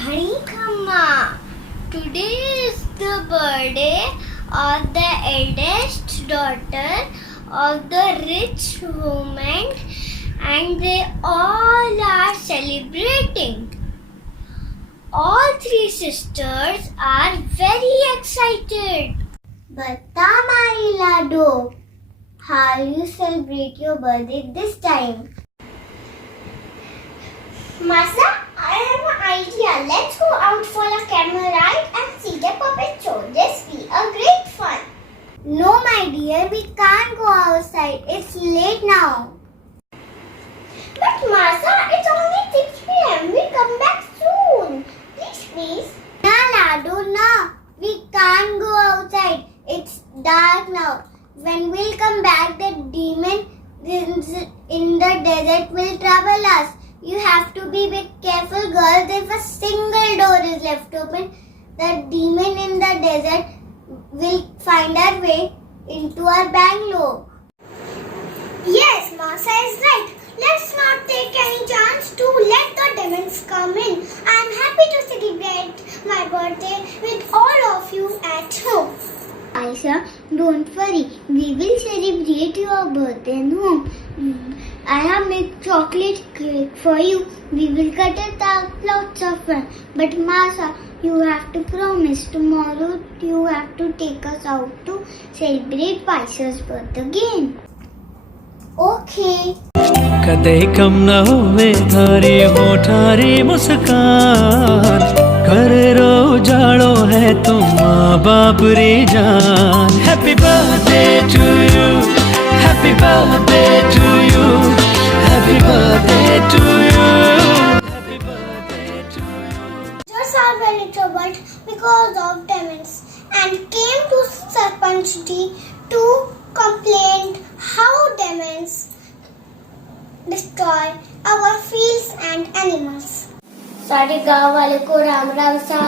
Ghani Khamma. Today is the birthday of the eldest daughter of the rich woman, and they all are celebrating. All three sisters are very excited. Bata Mari Lado, how you celebrate your birthday this time? Masa, I have an idea. Let's go out for a camel ride and see the puppet show. This will be a great fun. No, my dear, we can't go outside. It's late now. But Masa, it's only 6 p.m. We'll come back soon. Please. No, Ladu, no. We can't go outside. It's dark now. When we'll come back, the demon in the desert will trouble us. You have to be bit careful, girls. If a single door is left open, the demon in the desert will find our way into our bungalow. Yes, Masa is right. Let's not take any chance to let the demons come in. I'm happy to celebrate my birthday with all of you at home. Aisha, don't worry. We will celebrate your birthday at home. I have made chocolate cake for you. We will cut it out lots of fun. But Masa, you have to promise tomorrow you have to take us out to celebrate Aisha's birthday again. Okay. कदे कम न होवे थारी होठारी मुस्कान कर रो जाड़ो है तुम माँ बाप रे जान happy birthday to you happy birthday to you happy birthday to you happy birthday to you Just are very troubled because of demons and came to Sarpanch ji to complain how demons destroy our fields and animals. सारे गांव वाले को राम राम सा.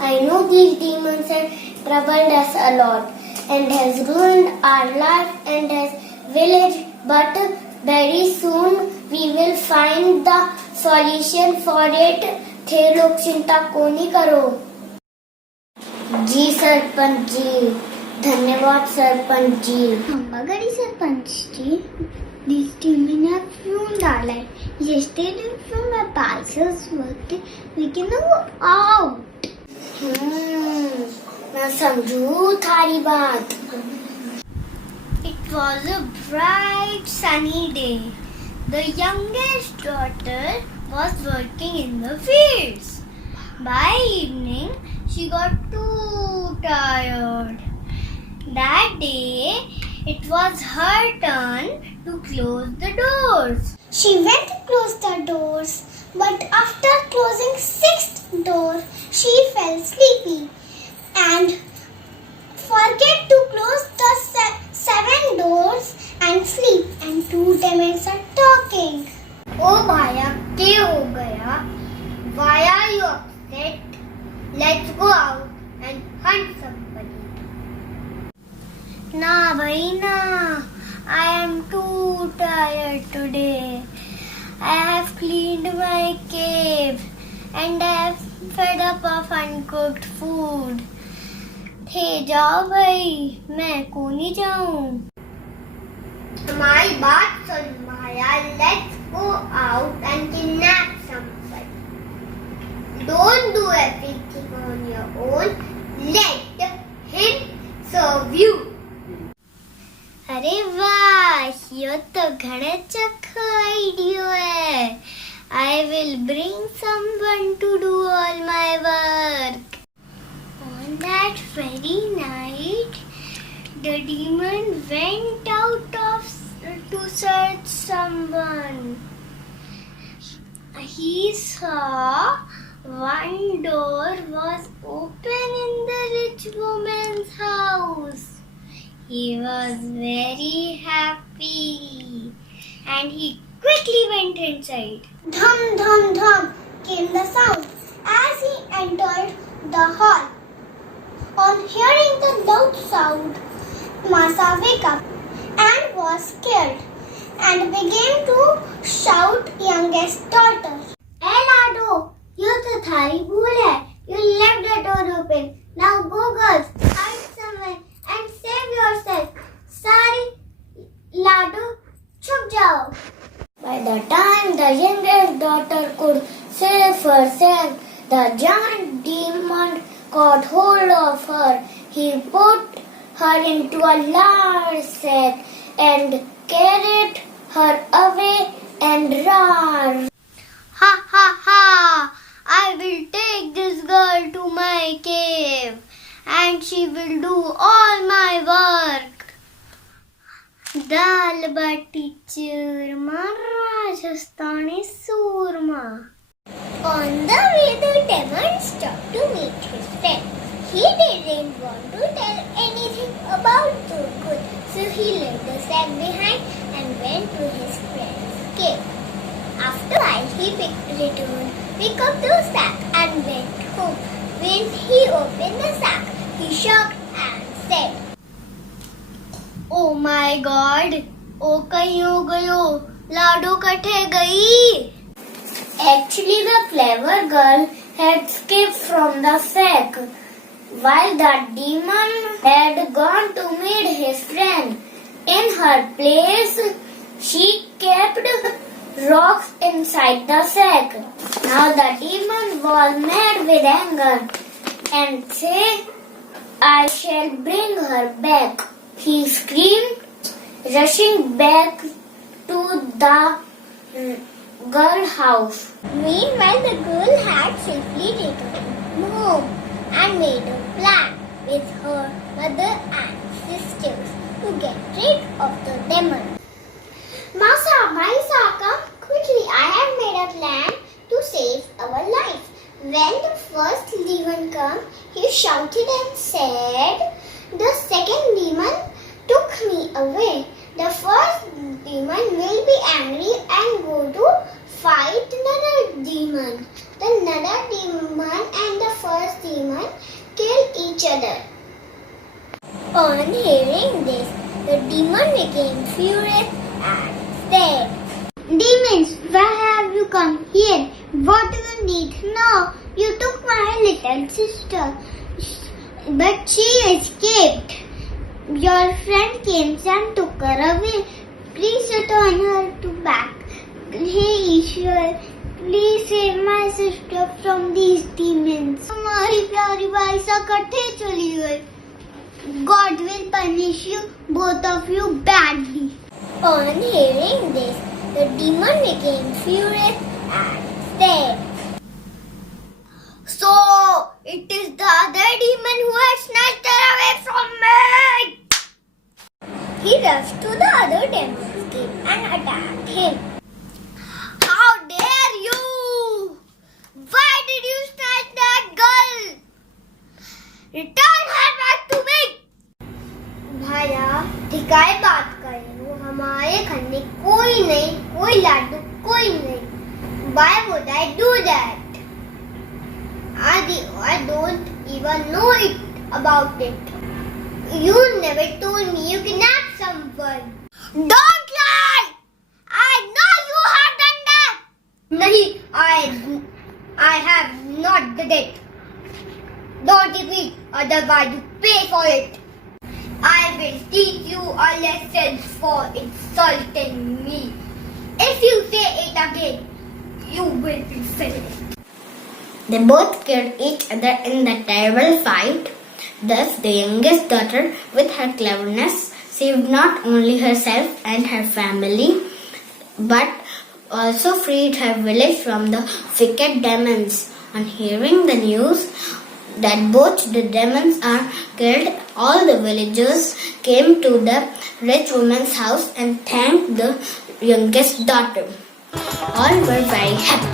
I know these demons have troubled us a lot and has ruined our life and has village, but very soon we will find the solution for it. थे लोग चिंता को नहीं करो. जी सरपंच जी, धन्यवाद sarpanch ji. Hambagadi sarpanch ji, these demons have ruined our life. Yesterday from my Aisha's birthday, we cannot go out. मैं समझू थारी बात. It was a bright sunny day. The youngest daughter was working in the fields. By evening, she got too tired. That day, it was her turn to close the doors. She went to close the doors, but after closing 6th door, she fell sleepy and forget to close the 7 doors and sleep. And 2 demons are talking. Oh Bhaiya, क्या हो गया? Why are you upset? Let's go out and hunt somebody. Na bhai na. I am too tired today. I have cleaned my cave and I have fed up of uncooked food. थे जाओ भाई, मैं को नहीं जाऊं. हमारी बात सुन माया. Let's go out and kidnap somebody. Don't do everything on your own. Let him serve you. अरे वाह, ये तो घड़चक आइडिया है. I will bring someone to do all my work. On that very night, the demon went out to search someone. He saw one door was open in the rich woman's house. He was very happy and he quickly went inside. Dhum dhum dhum came the sound as he entered the hall. On hearing the loud sound, Masa woke up and was scared and began to shout youngest daughter. "Hey Lado, ये तो थारी भूल है. her sack. The giant demon caught hold of her. He put her into a large sack and carried her away and roared. Ha ha ha! I will take this girl to my cave and she will do all my work. Dal baati churma Rajasthani Surma. On the way, the demon stopped to meet his friend. He didn't want to tell anything about the good, so he left the sack behind and went to his friend's cave. After a while, he picked up the sack and went home. When he opened the sack, he shocked and said, "Oh my God! ओ कहीं हो गयो, लाडो कटे गई." Actually, the clever girl had escaped from the sack, while the demon had gone to meet his friend. In her place, she kept rocks inside the sack. Now the demon was mad with anger and said, "I shall bring her back." He screamed, rushing back to the girl house. Meanwhile, the girl had safely returned home and made a plan with her mother and sisters to get rid of the demon. Marisa, come quickly. I have made a plan to save our life. When the first demon came, he shouted and said, "The second demon took me away. The first demon will be angry and go to fight another demon. The another demon and the first demon kill each other." On hearing this, the demon became furious and said, "Demons, why have you come here? What do you need now? You took my little sister, but she escaped. Your friend came and took her away. Please return her to back. Hey Ishwar, please save my sister from these demons." हमारी प्यारी बाईसा कटे चली गई. God will punish you, both of you, badly. On hearing this, the demon became furious and said, "So it is the other demon who has snatched her away from me." He rushed to the other demon's cave and attacked him. "How dare you! Why did you snatch that girl? Return her back to me!" भाया, ठिकाए बात करो. हमारे घर में कोई नहीं, कोई लाडू, कोई नहीं. Why would I do that? I don't even know about it. You never told me you kidnapped someone. Don't lie! I know you have done that. Nahi, I have not done it. Don't repeat, otherwise you pay for it. I will teach you a lesson for insulting me. If you say it again, you will be finished. They both killed each other in the terrible fight. Thus, the youngest daughter, with her cleverness, saved not only herself and her family, but also freed her village from the wicked demons. On hearing the news that both the demons are killed, all the villagers came to the rich woman's house and thanked the youngest daughter. All were very happy.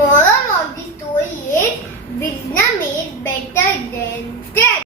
Moral of the story is wisdom is better